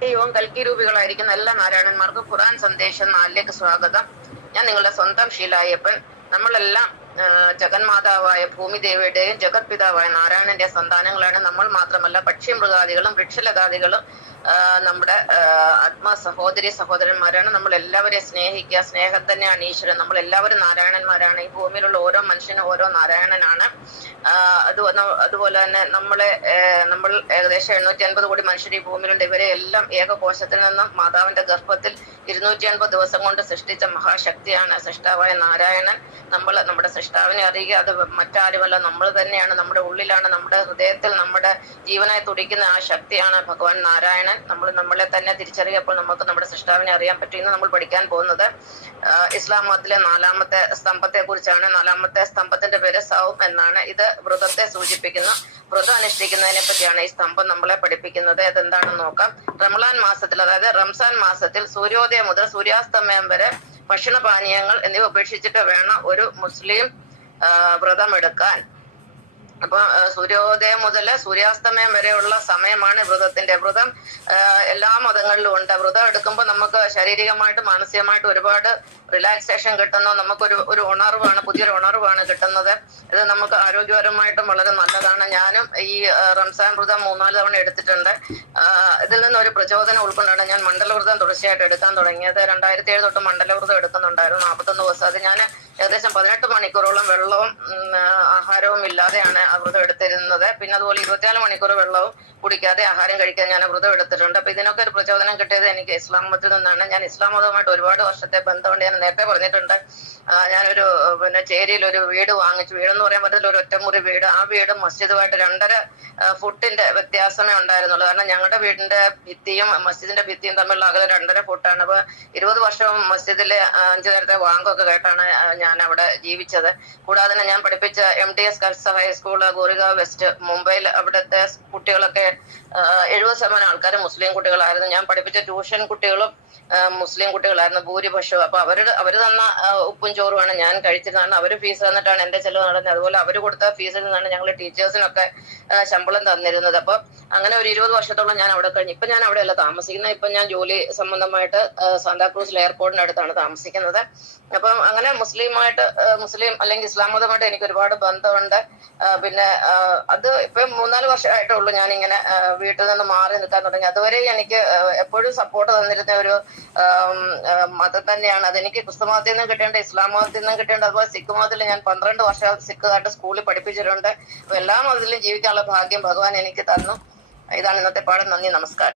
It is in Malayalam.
ദൈവവും കൽക്കിരൂപികളായിരിക്കുന്ന എല്ലാ നാരായണന്മാർക്കും ഖുർആൻ സന്ദേശം 4ലേക്ക് സ്വാഗതം. ഞാൻ നിങ്ങളുടെ സ്വന്തം ഷീലായപ്പൻ. നമ്മളെല്ലാം ജഗന്മാതാവായ ഭൂമിദേവിയുടെയും ജഗത് പിതാവായ നാരായണന്റെ സന്താനങ്ങളാണ്. നമ്മൾ മാത്രമല്ല, പക്ഷി മൃഗാദികളും വൃക്ഷലതാദികളും നമ്മുടെ ആത്മ സഹോദരി സഹോദരന്മാരാണ്. നമ്മൾ എല്ലാവരെയും സ്നേഹിക്കുക. സ്നേഹം തന്നെയാണ് ഈശ്വരൻ. നമ്മൾ എല്ലാവരും നാരായണന്മാരാണ്. ഈ ഭൂമിയിലുള്ള ഓരോ മനുഷ്യനും ഓരോ നാരായണനാണ്. അതുപോലെ തന്നെ നമ്മൾ ഏകദേശം 750 കോടി മനുഷ്യർ ഈ ഭൂമിയിലുണ്ട്. ഇവരെ എല്ലാം ഏകകോശത്തിൽ നിന്നും മാതാവിന്റെ ഗർഭത്തിൽ 280 ദിവസം കൊണ്ട് സൃഷ്ടിച്ച മഹാശക്തിയാണ് സൃഷ്ടാവായ നാരായണൻ. നമ്മൾ നമ്മുടെ സൃഷ്ടാവിനെ അറിയുക. അത് മറ്റാരുമല്ല, നമ്മൾ തന്നെയാണ്. നമ്മുടെ ഉള്ളിലാണ്, നമ്മുടെ ഹൃദയത്തിൽ നമ്മുടെ ജീവനായി തുടിക്കുന്ന ആ ശക്തിയാണ് ഭഗവാൻ നാരായണൻ. നമ്മൾ നമ്മളെ തന്നെ തിരിച്ചറിയപ്പോൾ നമുക്ക് നമ്മുടെ സൃഷ്ടാവിനെ അറിയാൻ പറ്റും. ഇന്ന് നമ്മൾ പഠിക്കാൻ പോകുന്നത് ഇസ്ലാം മതത്തിലെ 4ാമത്തെ സ്തംഭത്തെ കുറിച്ചാണ്. 4ാമത്തെ സ്തംഭത്തിന്റെ പേര് സൗം എന്നാണ്. ഇത് വ്രതത്തെ സൂചിപ്പിക്കുന്നു. വ്രതം അനുഷ്ഠിക്കുന്നതിനെ പറ്റിയാണ് ഈ സ്തംഭം നമ്മളെ പഠിപ്പിക്കുന്നത്. അതെന്താണെന്ന് നോക്കാം. റമളാൻ മാസത്തിൽ, അതായത് റംസാൻ മാസത്തിൽ സൂര്യോദയം മുതൽ സൂര്യാസ്തമയം വരെ ഭക്ഷണപാനീയങ്ങൾ എന്നിവ ഉപേക്ഷിച്ചിട്ട് വേണം ഒരു മുസ്ലിം വ്രതം എടുക്കാൻ. അപ്പൊ സൂര്യോദയം മുതൽ സൂര്യാസ്തമയം വരെയുള്ള സമയമാണ് വ്രതത്തിന്റെ. വ്രതം എല്ലാ മതങ്ങളിലും ഉണ്ട്. വ്രതം എടുക്കുമ്പോൾ നമുക്ക് ശാരീരികമായിട്ടും മാനസികമായിട്ടും ഒരുപാട് റിലാക്സേഷൻ കിട്ടുന്നു. നമുക്കൊരു ഉണർവാണ്, പുതിയൊരു ഉണർവാണ് കിട്ടുന്നത്. ഇത് നമുക്ക് ആരോഗ്യപരമായിട്ടും വളരെ നല്ലതാണ്. ഞാനും ഈ റംസാൻ വ്രതം 3-4 തവണ എടുത്തിട്ടുണ്ട്. ഇതിൽ നിന്ന് ഒരു പ്രചോദനം ഉൾക്കൊണ്ടാണ് ഞാൻ മണ്ഡലവ്രതം തുടർച്ചയായിട്ട് എടുക്കാൻ തുടങ്ങിയത്. 2007 തൊട്ട് മണ്ഡലവ്രതം എടുക്കുന്നുണ്ടായിരുന്നു, 41 ദിവസം. അത് ഞാൻ ഏകദേശം 18 മണിക്കൂറോളം വെള്ളവും ആഹാരവും ഇല്ലാതെയാണ് ആ വ്രതം എടുത്തിരുന്നത്. പിന്നെ അതുപോലെ 24 മണിക്കൂർ വെള്ളവും കുടിക്കാതെ ആഹാരം കഴിക്കാൻ ഞാൻ വ്രതം എടുത്തിട്ടുണ്ട്. അപ്പൊ ഇതിനൊക്കെ ഒരു പ്രചോദനം കിട്ടിയത് എനിക്ക് ഇസ്ലാം മതത്തിൽ നിന്നാണ്. ഞാൻ ഇസ്ലാം മതവുമായിട്ട് ഒരുപാട് വർഷത്തെ ബന്ധമുണ്ട്. ഞാൻ നേരത്തെ പറഞ്ഞിട്ടുണ്ട്, ഞാനൊരു ചേരിയിൽ ഒരു വീട് വാങ്ങിച്ചു. വീടെന്ന് പറയാൻ പറ്റത്തില്ല, ഒരു ഒറ്റമുറി വീട്. ആ വീട് മസ്ജിദുമായിട്ട് 2.5 ഫുട്ടിന്റെ വ്യത്യാസമേ ഉണ്ടായിരുന്നുള്ളൂ. കാരണം ഞങ്ങളുടെ വീടിന്റെ ഭിത്തിയും മസ്ജിദിന്റെ ഭിത്തിയും തമ്മിലുള്ള അകലെ 2.5 ഫുട്ടാണ്. അപ്പൊ 20 വർഷവും മസ്ജിദിലെ 5 നേരത്തെ വാങ്കൊക്കെ കേട്ടാണ് ഞാൻ അവിടെ ജീവിച്ചത്. കൂടാതെ തന്നെ ഞാൻ പഠിപ്പിച്ച MTS കൽസ ഹൈസ്കൂള്, ഗോറിഗാവ് വെസ്റ്റ്, മുംബൈയിൽ, അവിടുത്തെ കുട്ടികളൊക്കെ 70% ആൾക്കാർ മുസ്ലിം കുട്ടികളായിരുന്നു. ഞാൻ പഠിപ്പിച്ച ട്യൂഷൻ കുട്ടികളും മുസ്ലിം കുട്ടികളായിരുന്നു ഭൂരിപക്ഷവും. അപ്പൊ അവര് തന്ന ഉപ്പും ചോറുമാണ് ഞാൻ കഴിച്ചിരുന്നതാണ്. അവര് ഫീസ് തന്നിട്ടാണ് എന്റെ ചെലവ് നടന്നത്. അതുപോലെ അവര് കൊടുത്ത ഫീസിൽ നിന്നാണ് ഞങ്ങൾ ടീച്ചേഴ്സിനൊക്കെ ശമ്പളം തന്നിരുന്നത്. അപ്പൊ അങ്ങനെ ഒരു 20 വർഷത്തോളം ഞാൻ അവിടെ കഴിഞ്ഞു. ഇപ്പൊ ഞാൻ അവിടെയല്ല താമസിക്കുന്നത്. ഇപ്പൊ ഞാൻ ജോലി സംബന്ധമായിട്ട് സാന്താക്രൂസിൽ എയർപോർട്ടിനടുത്താണ് താമസിക്കുന്നത്. അപ്പം അങ്ങനെ മുസ്ലിം അല്ലെങ്കിൽ ഇസ്ലാം മതമായിട്ട് എനിക്ക് ഒരുപാട് ബന്ധമുണ്ട്. പിന്നെ അത് ഇപ്പൊ 3-4 വർഷമായിട്ടുള്ളൂ ഞാനിങ്ങനെ വീട്ടിൽ നിന്ന് മാറി നിൽക്കാൻ തുടങ്ങി. അതുവരെ എനിക്ക് എപ്പോഴും സപ്പോർട്ട് തന്നിരുന്ന ഒരു മതം തന്നെയാണ്. അതെനിക്ക് ക്രിസ്തു മതത്തിൽ നിന്നും കിട്ടേണ്ട, ഇസ്ലാം മതത്തിൽ നിന്നും കിട്ടേണ്ട, അതുപോലെ സിഖ് മതത്തിൽ ഞാൻ 12 വർഷം സിഖുകാരുടെ സ്കൂളിൽ പഠിപ്പിച്ചിട്ടുണ്ട്. അപ്പൊ എല്ലാ മതത്തിലും ജീവിക്കാനുള്ള ഭാഗ്യം ഭഗവാൻ എനിക്ക് തന്നു. ഇതാണ് ഇന്നത്തെ പാഠം. നന്ദി, നമസ്കാരം.